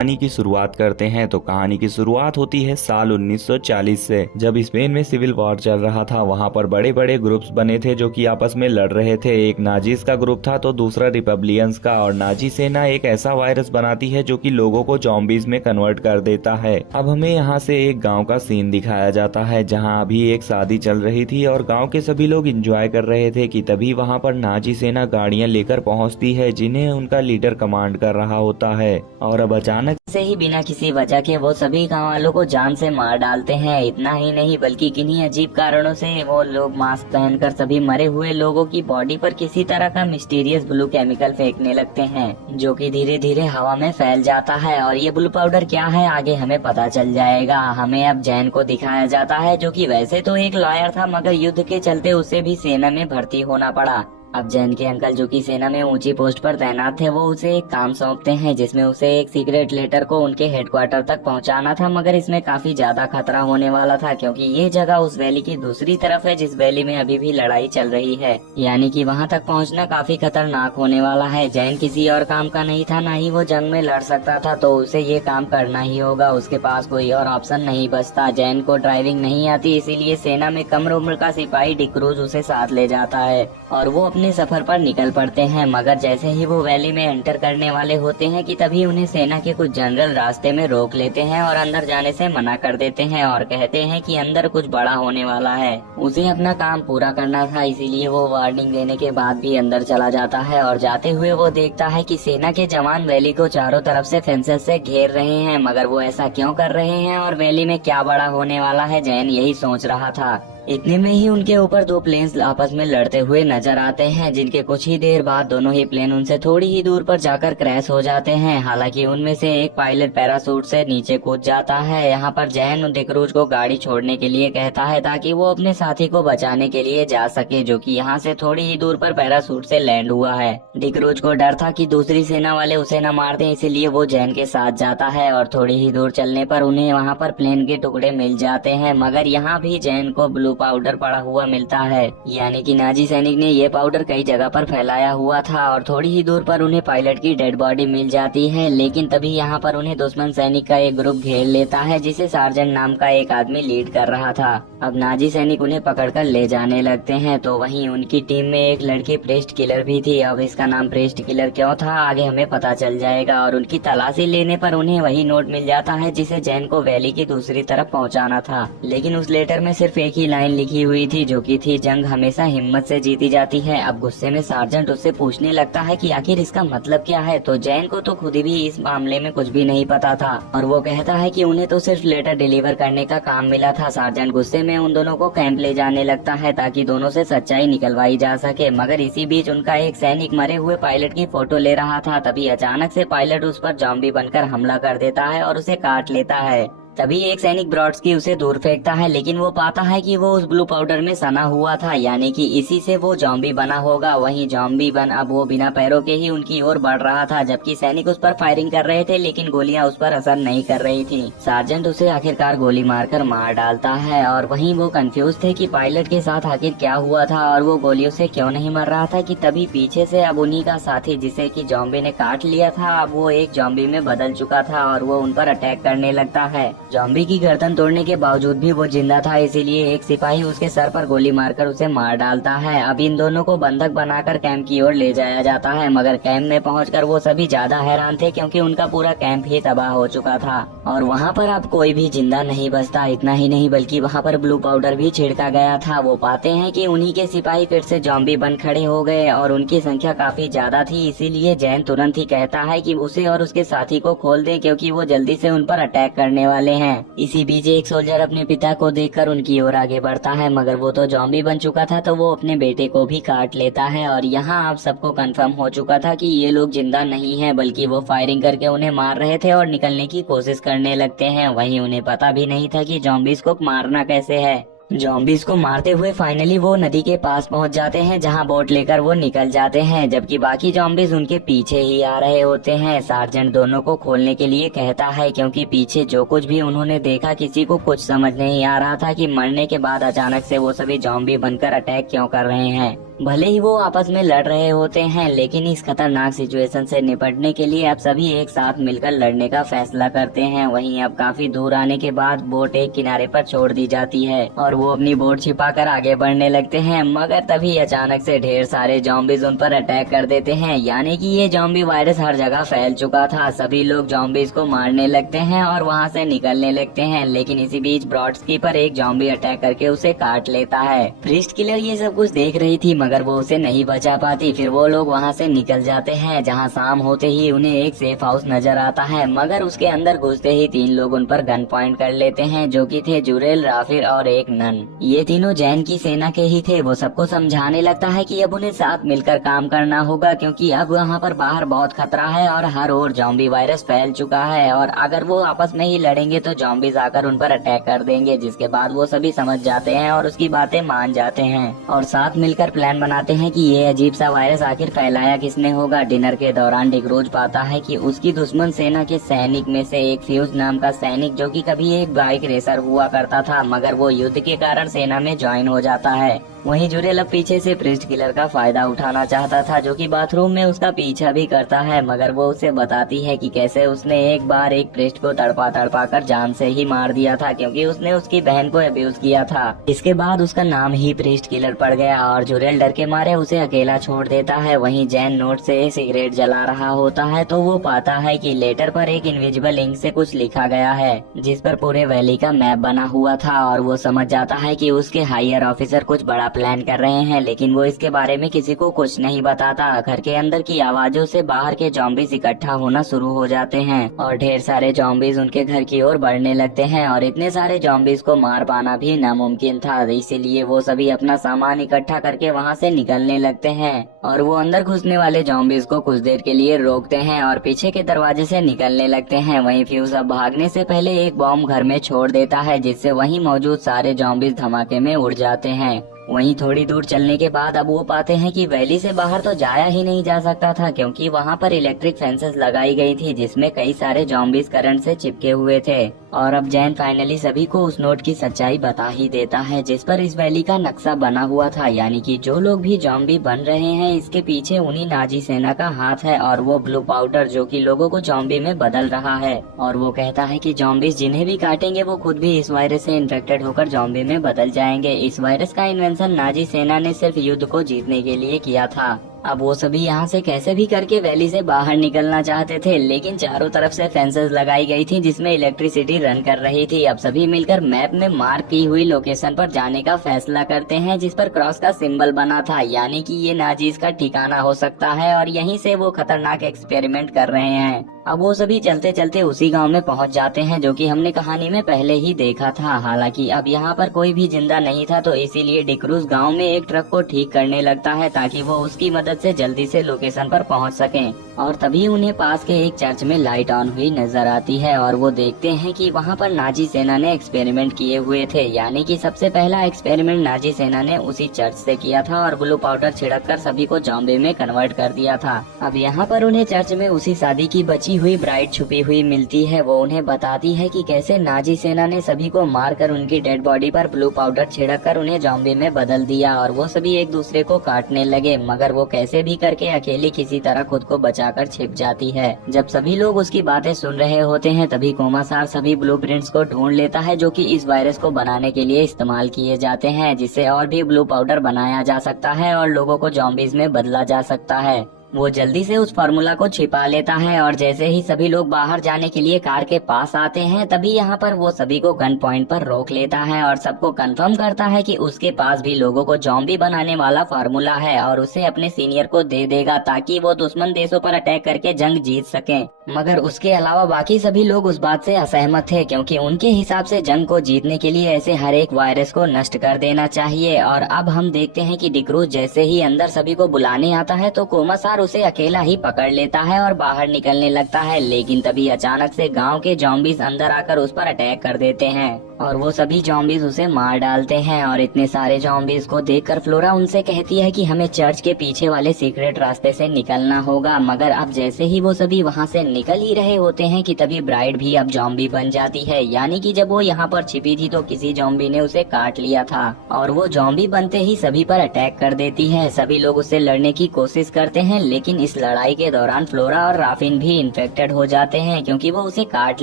कहानी की शुरुआत करते हैं तो कहानी की शुरुआत होती है साल 1940 से, जब स्पेन में सिविल वॉर चल रहा था। वहाँ पर बड़े बड़े ग्रुप्स बने थे जो कि आपस में लड़ रहे थे। एक नाजीज का ग्रुप था तो दूसरा रिपब्लियंस का। और नाजी सेना एक ऐसा वायरस बनाती है जो कि लोगों को जॉम्बीज में कन्वर्ट कर देता है। अब हमें यहाँ से एक गाँव का सीन दिखाया जाता है जहाँ अभी एक शादी चल रही थी और गाँव के सभी लोग इंजॉय कर रहे थे कि तभी वहाँ पर नाजी सेना गाड़ियाँ लेकर पहुँचती है जिन्हें उनका लीडर कमांड कर रहा होता है। और अब अचानक से ही बिना किसी वजह के वो सभी गांव वालों को जान से मार डालते हैं। इतना ही नहीं बल्कि किन्हीं अजीब कारणों से वो लोग मास्क पहनकर सभी मरे हुए लोगों की बॉडी पर किसी तरह का मिस्टीरियस ब्लू केमिकल फेंकने लगते हैं जो कि धीरे धीरे हवा में फैल जाता है। और ये ब्लू पाउडर क्या है आगे हमें पता चल जाएगा। हमें अब जैन को दिखाया जाता है जो कि वैसे तो एक लॉयर था मगर युद्ध के चलते उसे भी सेना में भर्ती होना पड़ा। अब जैन के अंकल जो कि सेना में ऊंची पोस्ट पर तैनात थे वो उसे एक काम सौंपते हैं जिसमें उसे एक सीक्रेट लेटर को उनके हेडक्वार्टर तक पहुंचाना था। मगर इसमें काफी ज्यादा खतरा होने वाला था क्योंकि ये जगह उस वैली की दूसरी तरफ है जिस वैली में अभी भी लड़ाई चल रही है, यानी कि वहां तक पहुंचना काफी खतरनाक होने वाला है। जैन किसी और काम का नहीं था, ना ही वो जंग में लड़ सकता था, तो उसे ये काम करना ही होगा। उसके पास कोई और ऑप्शन नहीं बचता। जैन को ड्राइविंग नहीं आती, इसीलिए सेना में कम उम्र का सिपाही डिक्रूज उसे साथ ले जाता है और वो अपने सफर पर निकल पड़ते हैं। मगर जैसे ही वो वैली में एंटर करने वाले होते हैं कि तभी उन्हें सेना के कुछ जनरल रास्ते में रोक लेते हैं और अंदर जाने से मना कर देते हैं और कहते हैं कि अंदर कुछ बड़ा होने वाला है, उसे अपना काम पूरा करना था। इसीलिए वो वार्निंग देने के बाद भी अंदर चला जाता है और जाते हुए वो देखता है कि सेना के जवान वैली को चारों तरफ से फेंसेस से घेर रहे हैं। मगर वो ऐसा क्यों कर रहे हैं और वैली में क्या बड़ा होने वाला है, जैन यही सोच रहा था। इतने में ही उनके ऊपर दो प्लेन्स आपस में लड़ते हुए नजर आते हैं, जिनके कुछ ही देर बाद दोनों ही प्लेन उनसे थोड़ी ही दूर पर जाकर क्रैश हो जाते हैं। हालांकि उनमें से एक पायलट पैराशूट से नीचे कूद जाता है। यहाँ पर जैन डिक्रूज को गाड़ी छोड़ने के लिए कहता है ताकि वो अपने साथी को बचाने के लिए जा सके, जो कि यहाँ से थोड़ी ही दूर पर पैराशूट से लैंड हुआ है। डिक्रूज को डर था कि दूसरी सेना वाले उसे न मार दें, इसीलिए वो जैन के साथ जाता है और थोड़ी ही दूर चलने पर उन्हें वहाँ पर प्लेन के टुकड़े मिल जाते हैं। मगर यहाँ भी जैन को ब्लू पाउडर पड़ा हुआ मिलता है, यानी कि नाजी सैनिक ने ये पाउडर कई जगह पर फैलाया हुआ था। और थोड़ी ही दूर पर उन्हें पायलट की डेड बॉडी मिल जाती है। लेकिन तभी यहाँ पर उन्हें दुश्मन सैनिक का एक ग्रुप घेर लेता है जिसे सार्जेंट नाम का एक आदमी लीड कर रहा था। अब नाजी सैनिक उन्हें पकड़कर ले जाने लगते हैं। तो वहीं उनकी टीम में एक लड़की प्रेस्ट किलर भी थी। अब इसका नाम प्रेस्ट किलर क्यों था आगे हमें पता चल जाएगा। और उनकी तलाशी लेने पर उन्हें वही नोट मिल जाता है जिसे जैन को वैली की दूसरी तरफ पहुँचाना था। लेकिन उस लेटर में सिर्फ एक ही लाइन लिखी हुई थी जो कि थी, जंग हमेशा हिम्मत से जीती जाती है। अब गुस्से में सार्जेंट उससे पूछने लगता है कि आखिर इसका मतलब क्या है। तो जैन को तो खुद भी इस मामले में कुछ भी नहीं पता था और वो कहता है कि उन्हें तो सिर्फ लेटर डिलीवर करने का काम मिला था। सार्जेंट गुस्से में उन दोनों को कैंप ले जाने लगता है ताकि दोनों से सच्चाई निकलवाई जा सके। मगर इसी बीच उनका एक सैनिक मरे हुए पायलट की फोटो ले रहा था। तभी अचानक से पायलट उस पर जॉम्बी बनकर हमला कर देता है और उसे काट लेता है। तभी एक सैनिक ब्रॉड्स्की उसे दूर फेंकता है, लेकिन वो पाता है कि वो उस ब्लू पाउडर में सना हुआ था, यानी कि इसी से वो जॉम्बी बना होगा। वहीं जॉम्बी बन अब वो बिना पैरों के ही उनकी ओर बढ़ रहा था, जबकि सैनिक उस पर फायरिंग कर रहे थे लेकिन गोलियां उस पर असर नहीं कर रही थी। सार्जेंट उसे आखिरकार गोली मारकर मार डालता है और वहीं वो कंफ्यूज थे कि पायलट के साथ आखिर क्या हुआ था और वो गोलियों से क्यों नहीं मर रहा था। कि तभी पीछे से अब उन्हीं का साथी जिसे कि जॉम्बी ने काट लिया था, अब वो एक जॉम्बी में बदल चुका था और वो उन पर अटैक करने लगता है। जॉम्बी की गर्दन तोड़ने के बावजूद भी वो जिंदा था, इसीलिए एक सिपाही उसके सर पर गोली मारकर उसे मार डालता है। अब इन दोनों को बंधक बनाकर कैंप की ओर ले जाया जाता है। मगर कैंप में पहुंचकर वो सभी ज्यादा हैरान थे क्योंकि उनका पूरा कैंप ही तबाह हो चुका था और वहाँ पर अब कोई भी जिंदा नहीं बचता। इतना ही नहीं बल्कि वहाँ पर ब्लू पाउडर भी छिड़का गया था। वो पाते हैं कि उन्हीं के सिपाही फिर से जॉम्बी बन खड़े हो गए और उनकी संख्या काफी ज्यादा थी। इसीलिए जैन तुरंत ही कहता है कि उसे और उसके साथी को खोल दे क्योंकि वो जल्दी से उन पर अटैक करने वाले हैं। इसी बीच एक सोल्जर अपने पिता को देखकर उनकी ओर आगे बढ़ता है, मगर वो तो जॉम्बी बन चुका था तो वो अपने बेटे को भी काट लेता है। और यहाँ आप सबको कंफर्म हो चुका था कि ये लोग जिंदा नहीं है, बल्कि वो फायरिंग करके उन्हें मार रहे थे और निकलने की कोशिश करने लगते हैं। वहीं उन्हें पता भी नहीं था कि जॉम्बीज को मारना कैसे है। जॉम्बीज को मारते हुए फाइनली वो नदी के पास पहुंच जाते हैं जहां बोट लेकर वो निकल जाते हैं, जबकि बाकी जॉम्बीज उनके पीछे ही आ रहे होते हैं। सार्जेंट दोनों को खोलने के लिए कहता है क्योंकि पीछे जो कुछ भी उन्होंने देखा किसी को कुछ समझ नहीं आ रहा था कि मरने के बाद अचानक से वो सभी जॉम्बी बनकर अटैक क्यों कर रहे हैं। भले ही वो आपस में लड़ रहे होते हैं, लेकिन इस खतरनाक सिचुएशन से निपटने के लिए अब सभी एक साथ मिलकर लड़ने का फैसला करते हैं। वहीं अब काफी दूर आने के बाद बोट एक किनारे पर छोड़ दी जाती है और वो अपनी बोट छिपाकर आगे बढ़ने लगते हैं, मगर तभी अचानक से ढेर सारे जॉम्बीज उन पर अटैक कर देते हैं। यानी कि ये जॉम्बी वायरस हर जगह फैल चुका था। सभी लोग जॉम्बीज को मारने लगते हैं और वहाँ से निकलने लगते हैं, लेकिन इसी बीच ब्रॉडस्की पर एक जॉम्बी अटैक करके उसे काट लेता है। प्रीस्ट किलर ये सब कुछ देख रही थी, मगर वो उसे नहीं बचा पाती। फिर वो लोग वहाँ से निकल जाते हैं, जहाँ शाम होते ही उन्हें एक सेफ हाउस नजर आता है, मगर उसके अंदर घुसते ही 3 लोग उन पर गन पॉइंट कर लेते हैं, जो कि थे जुरेल, राफिर और एक नन। ये तीनों जैन की सेना के ही थे। वो सबको समझाने लगता है कि अब उन्हें साथ मिलकर काम करना होगा, क्योंकि अब वहाँ पर बाहर बहुत खतरा है और हर ओर जॉम्बी वायरस फैल चुका है, और अगर वो आपस में ही लड़ेंगे तो जॉम्बीज आकर उन पर अटैक कर देंगे। जिसके बाद वो सभी समझ जाते हैं और उसकी बातें मान जाते हैं और साथ मिलकर प्लान बनाते हैं कि ये अजीब सा वायरस आखिर फैलाया किसने होगा। डिनर के दौरान डिक्रूज पाता है कि उसकी दुश्मन सेना के सैनिक में से एक फ्यूज नाम का सैनिक, जो कि कभी एक बाइक रेसर हुआ करता था, मगर वो युद्ध के कारण सेना में ज्वाइन हो जाता है। वहीं जुरेल अब पीछे से प्रीस्ट किलर का फायदा उठाना चाहता था, जो कि बाथरूम में उसका पीछा भी करता है, मगर वो उसे बताती है कि कैसे उसने एक बार एक प्रीस्ट को तड़पा तड़पा कर जान से ही मार दिया था, क्योंकि उसने उसकी बहन को अब्यूज किया था। इसके बाद उसका नाम ही प्रीस्ट किलर पड़ गया और जुरेल डर के मारे उसे अकेला छोड़ देता है। वहीं जैन नोट से सिगरेट जला रहा होता है तो वो पाता है कि लेटर पर एक इनविजिबल इंक से कुछ लिखा गया है, जिस पर पूरे वैली का मैप बना हुआ था, और वो समझ जाता है कि उसके हायर ऑफिसर कुछ बड़ा प्लान कर रहे हैं, लेकिन वो इसके बारे में किसी को कुछ नहीं बताता। घर के अंदर की आवाजों से बाहर के जॉम्बीज इकट्ठा होना शुरू हो जाते हैं और ढेर सारे जॉम्बीज उनके घर की ओर बढ़ने लगते हैं, और इतने सारे जॉम्बीज को मार पाना भी नामुमकिन था। इसीलिए वो सभी अपना सामान इकट्ठा करके वहाँ से निकलने लगते हैं और वो अंदर घुसने वाले जॉम्बीज को कुछ देर के लिए रोकते हैं और पीछे के दरवाजे से निकलने लगते हैं। वहीं फ्यूज अब भागने से पहले एक बॉम्ब घर में छोड़ देता है, जिससे वहीं मौजूद सारे जॉम्बीज धमाके में उड़ जाते हैं। वहीं थोड़ी दूर चलने के बाद अब वो पाते हैं कि वैली से बाहर तो जाया ही नहीं जा सकता था, क्योंकि वहाँ पर इलेक्ट्रिक फेंसेस लगाई गई थी, जिसमें कई सारे जॉम्बीज करंट से चिपके हुए थे। और अब जैन फाइनली सभी को उस नोट की सच्चाई बता ही देता है, जिस पर इस वैली का नक्शा बना हुआ था। यानी कि जो लोग भी जॉम्बी बन रहे हैं, इसके पीछे उन्हीं नाजी सेना का हाथ है, और वो ब्लू पाउडर जो कि लोगों को जॉम्बी में बदल रहा है। और वो कहता है कि जॉम्बीज जिन्हें भी काटेंगे वो खुद भी इस वायरस से इन्फेक्टेड होकर जॉम्बी में बदल जाएंगे। इस वायरस का इन्वेंशन नाजी सेना ने सिर्फ युद्ध को जीतने के लिए किया था। अब वो सभी यहाँ से कैसे भी करके वैली से बाहर निकलना चाहते थे, लेकिन चारों तरफ से फेंसेस लगाई गई थी, जिसमें इलेक्ट्रिसिटी रन कर रही थी। अब सभी मिलकर मैप में मार्क की हुई लोकेशन पर जाने का फैसला करते हैं, जिस पर क्रॉस का सिंबल बना था। यानी कि ये नाजीज का ठिकाना हो सकता है और यहीं से वो खतरनाक एक्सपेरिमेंट कर रहे हैं। अब वो सभी चलते चलते उसी गांव में पहुंच जाते हैं, जो कि हमने कहानी में पहले ही देखा था। हालांकि अब यहाँ पर कोई भी जिंदा नहीं था, तो इसीलिए डिक्रूज गांव में एक ट्रक को ठीक करने लगता है, ताकि वो उसकी मदद से जल्दी से लोकेशन पर पहुंच सकें। और तभी उन्हें पास के एक चर्च में लाइट ऑन हुई नजर आती है और वो देखते हैं कि वहाँ पर नाजी सेना ने एक्सपेरिमेंट किए हुए थे। यानी कि सबसे पहला एक्सपेरिमेंट नाजी सेना ने उसी चर्च से किया था और ब्लू पाउडर छिड़क कर सभी को जॉम्बी में कन्वर्ट कर दिया था। अब यहाँ पर उन्हें चर्च में उसी शादी की बची हुई ब्राइड छुपी हुई मिलती है। वो उन्हें बताती है कि कैसे नाजी सेना ने सभी को मारकर उनकी डेड बॉडी पर ब्लू पाउडर छिड़क कर उन्हें जॉम्बी में बदल दिया, और वो सभी एक दूसरे को काटने लगे, मगर वो कैसे भी करके अकेली किसी तरह खुद को बचाकर छिप जाती है। जब सभी लोग उसकी बातें सुन रहे होते हैं, तभी कोमासार सभी ब्लूप्रिंट्स को ढूंढ लेता है, जो कि इस वायरस को बनाने के लिए इस्तेमाल किए जाते हैं, जिससे और भी ब्लू पाउडर बनाया जा सकता है और लोगों को जॉम्बीज में बदला जा सकता है। वो जल्दी से उस फार्मूला को छिपा लेता है और जैसे ही सभी लोग बाहर जाने के लिए कार के पास आते हैं, तभी यहाँ पर वो सभी को गन पॉइंट पर रोक लेता है और सबको कंफर्म करता है कि उसके पास भी लोगों को जॉम्बी बनाने वाला फार्मूला है और उसे अपने सीनियर को दे देगा, ताकि वो दुश्मन देशों पर अटैक करके जंग जीत सके। मगर उसके अलावा बाकी सभी लोग उस बात से असहमत थे, क्योंकि उनके हिसाब से जंग को जीतने के लिए ऐसे हर एक वायरस को नष्ट कर देना चाहिए। और अब हम देखते हैं कि डिक्रूज जैसे ही अंदर सभी को बुलाने आता है, तो कोमासार उसे अकेला ही पकड़ लेता है और बाहर निकलने लगता है। लेकिन तभी अचानक से गांव के जॉम्बीज अंदर आकर उस पर अटैक कर देते हैं और वो सभी जॉम्बीज उसे मार डालते हैं। और इतने सारे जॉम्बीज को देखकर फ्लोरा उनसे कहती है कि हमें चर्च के पीछे वाले सीक्रेट रास्ते से निकलना होगा। मगर अब जैसे ही वो सभी वहाँ से निकल ही रहे होते हैं कि तभी ब्राइड भी अब जॉम्बी बन जाती है। यानी कि जब वो यहाँ पर छिपी थी तो किसी जॉम्बी ने उसे काट लिया था और वो जॉम्बी बनते ही सभी पर अटैक कर देती है। सभी लोग उससे लड़ने की कोशिश करते हैं, लेकिन इस लड़ाई के दौरान फ्लोरा और राफिन भी इन्फेक्टेड हो जाते हैं क्योंकि वो उसे काट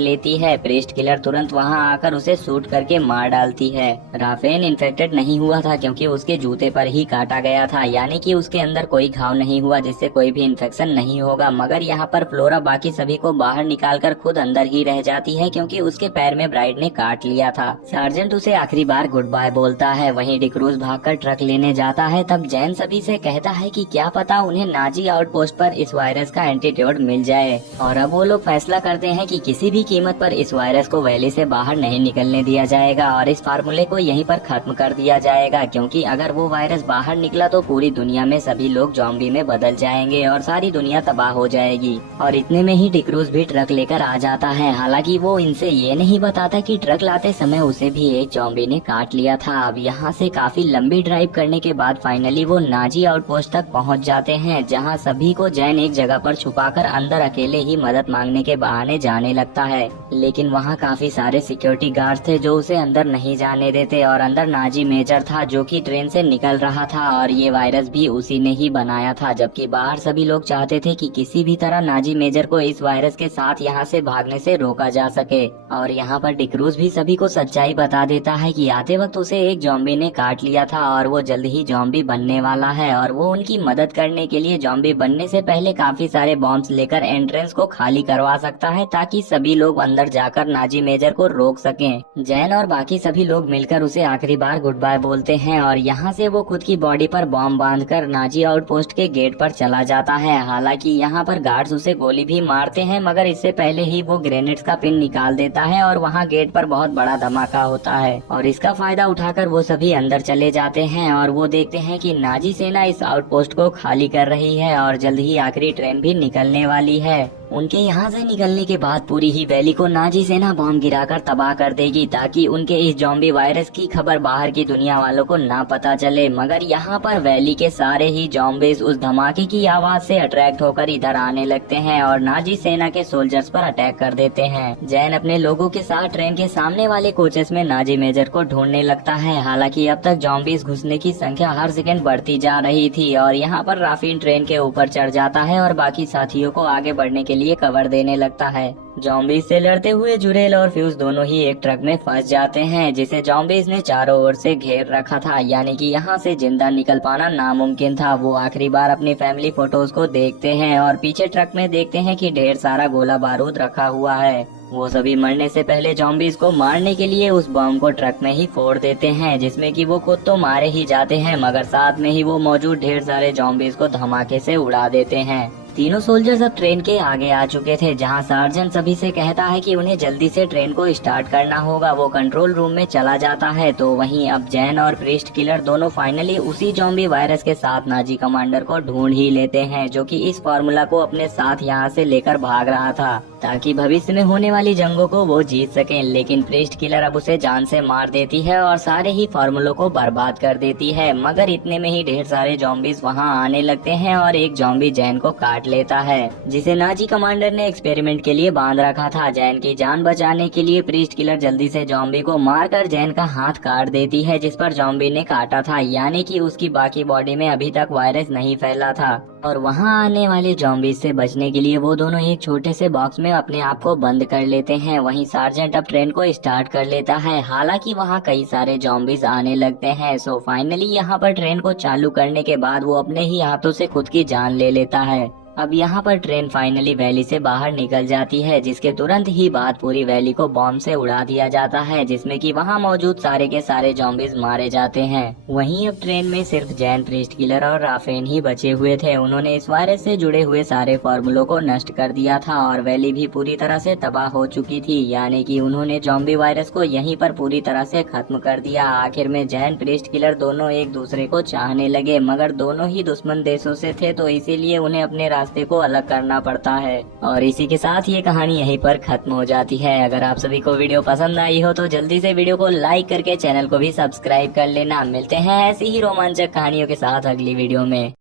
लेती है। प्रीस्ट किलर तुरंत वहाँ आकर उसे शूट करके मार डालती है। राफेन इन्फेक्टेड नहीं हुआ था क्योंकि उसके जूते पर ही काटा गया था, यानी कि उसके अंदर कोई घाव नहीं हुआ जिससे कोई भी इन्फेक्शन नहीं होगा। मगर यहाँ पर फ्लोरा बाकी सभी को बाहर निकालकर खुद अंदर ही रह जाती है क्योंकि उसके पैर में ब्राइड ने काट लिया था। सार्जेंट उसे आखिरी बार गुड बाय बोलता है। वहीं डिक्रूज भागकर ट्रक लेने जाता है। तब जैन सभी से कहता है कि क्या पता उन्हें नाजी आउटपोस्ट पर इस वायरस का एंटीडोट मिल जाए। और अब वो लोग फैसला करते हैं कि किसी भी कीमत पर इस वायरस को वैली से बाहर नहीं निकलने दिया जाएगा और इस फार्मूले को यहीं पर खत्म कर दिया जाएगा, क्योंकि अगर वो वायरस बाहर निकला तो पूरी दुनिया में सभी लोग जॉम्बी में बदल जाएंगे और सारी दुनिया तबाह हो जाएगी। और इतने में ही डिक्रूज भी ट्रक लेकर आ जाता है। हालांकि वो इनसे ये नहीं बताता कि ट्रक लाते समय उसे भी एक जॉम्बी ने काट लिया था। अब यहाँ से काफी लंबी ड्राइव करने के बाद फाइनली वो नाजी आउटपोस्ट तक पहुँच जाते हैं, जहाँ सभी को जैन एक जगह पर छुपाकर अंदर अकेले ही मदद मांगने के बहाने जाने लगता है। लेकिन वहाँ काफी सारे सिक्योरिटी गार्ड्स थे जो उसे अंदर नहीं जाने देते और अंदर नाजी मेजर था जो कि ट्रेन से निकल रहा था और ये वायरस भी उसी ने ही बनाया था। जबकि बाहर सभी लोग चाहते थे कि किसी भी तरह नाजी मेजर को इस वायरस के साथ यहाँ से भागने से रोका जा सके। और यहाँ पर डिक्रूज भी सभी को सच्चाई बता देता है कि आते वक्त उसे एक जॉम्बी ने काट लिया था और वो जल्द ही जॉम्बी बनने वाला है और वो उनकी मदद करने के लिए जॉम्बी बनने से पहले काफी सारे बॉम्ब्स लेकर एंट्रेंस को खाली करवा सकता है ताकि सभी लोग अंदर जाकर नाजी मेजर को रोक सकें। जैन और बाकी सभी लोग मिलकर उसे आखिरी बार गुड बाय बोलते हैं और यहाँ से वो खुद की बॉडी पर बॉम्ब बांधकर नाजी आउटपोस्ट के गेट पर चला जाता है। हालांकि यहाँ पर गार्ड्स उसे गोली भी मारते हैं, मगर इससे पहले ही वो ग्रेनेड्स का पिन निकाल देता है और वहाँ गेट पर बहुत बड़ा धमाका होता है और इसका फायदा उठाकर वो सभी अंदर चले जाते हैं और वो देखते हैं कि नाजी सेना इस आउटपोस्ट को खाली कर रही है और जल्द ही आखिरी ट्रेन भी निकलने वाली है। उनके यहाँ से निकलने के बाद पूरी ही वैली को नाजी सेना बॉम्ब गिराकर तबाह कर देगी ताकि उनके इस जॉम्बी वायरस की खबर बाहर की दुनिया वालों को ना पता चले। मगर यहाँ पर वैली के सारे ही जॉम्बीज उस धमाके की आवाज से अट्रैक्ट होकर इधर आने लगते हैं और नाजी सेना के सोल्जर्स पर अटैक कर देते हैं। जैन अपने लोगों के साथ ट्रेन के सामने वाले कोचेस में नाजी मेजर को ढूंढने लगता है। हालांकि अब तक जॉम्बीज घुसने की संख्या हर सेकंड बढ़ती जा रही थी और यहाँ पर राफिन ट्रेन के ऊपर चढ़ जाता है और बाकी साथियों को आगे बढ़ने के लिए कवर देने लगता है। जॉम्बीज से लड़ते हुए जुरेल और फ्यूज दोनों ही एक ट्रक में फंस जाते हैं जिसे जॉम्बीज ने चारों ओर से घेर रखा था, यानी कि यहाँ से जिंदा निकल पाना नामुमकिन था। वो आखिरी बार अपनी फैमिली फोटोज को देखते हैं और पीछे ट्रक में देखते हैं कि ढेर सारा गोला बारूद रखा हुआ है। वो सभी मरने से पहले जॉम्बीज को मारने के लिए उस बम को ट्रक में ही फोड़ देते हैं, जिसमें कि वो खुद तो मारे ही जाते हैं मगर साथ में ही वो मौजूद ढेर सारे जॉम्बीज को धमाके से उड़ा देते हैं। तीनों सोल्जर्स अब ट्रेन के आगे आ चुके थे, जहां सार्जेंट सभी से कहता है कि उन्हें जल्दी से ट्रेन को स्टार्ट करना होगा। वो कंट्रोल रूम में चला जाता है तो वहीं अब जैन और प्रीस्ट किलर दोनों फाइनली उसी जॉम्बी वायरस के साथ नाजी कमांडर को ढूंढ ही लेते हैं, जो कि इस फार्मूला को अपने साथ यहाँ से लेकर भाग रहा था ताकि भविष्य में होने वाली जंगों को वो जीत सकें। लेकिन प्रीस्ट किलर अब उसे जान से मार देती है और सारे ही फार्मूलों को बर्बाद कर देती है। मगर इतने में ही ढेर सारे जॉम्बीज वहाँ आने लगते हैं और एक जॉम्बी जैन को काट लेता है, जिसे नाजी कमांडर ने एक्सपेरिमेंट के लिए बांध रखा था। जैन की जान बचाने के लिए प्रीस्ट किलर जल्दी से जॉम्बी को मारकर जैन का हाथ काट देती है जिस पर जॉम्बी ने काटा था, यानी कि उसकी बाकी बॉडी में अभी तक वायरस नहीं फैला था। और वहाँ आने वाले जॉम्बीज से बचने के लिए वो दोनों एक छोटे से बॉक्स में अपने आप को बंद कर लेते हैं। वहीं सार्जेंट अब ट्रेन को स्टार्ट कर लेता है। हालांकि वहाँ कई सारे जॉम्बीज आने लगते हैं। सो फाइनली यहाँ पर ट्रेन को चालू करने के बाद वो अपने ही हाथों से खुद की जान ले लेता है। अब यहाँ पर ट्रेन फाइनली वैली से बाहर निकल जाती है, जिसके तुरंत ही बाद पूरी वैली को बॉम्ब से उड़ा दिया जाता है, जिसमें कि वहाँ मौजूद सारे के सारे जॉम्बीज मारे जाते हैं। वहीं अब ट्रेन में सिर्फ जैन, प्रीस्ट किलर और राफेन ही बचे हुए थे। उन्होंने इस वायरस से जुड़े हुए सारे फॉर्मूलों को नष्ट कर दिया था और वैली भी पूरी तरह से तबाह हो चुकी थी, यानी कि उन्होंने जॉम्बी वायरस को यहीं पर पूरी तरह से खत्म कर दिया। आखिर में जैन, प्रीस्ट किलर दोनों एक दूसरे को चाहने लगे, मगर दोनों ही दुश्मन देशों से थे तो इसीलिए उन्हें अपने रास्ते को अलग करना पड़ता है। और इसी के साथ ये कहानी यहीं पर खत्म हो जाती है। अगर आप सभी को वीडियो पसंद आई हो तो जल्दी से वीडियो को लाइक करके चैनल को भी सब्सक्राइब कर लेना। मिलते हैं ऐसी ही रोमांचक कहानियों के साथ अगली वीडियो में।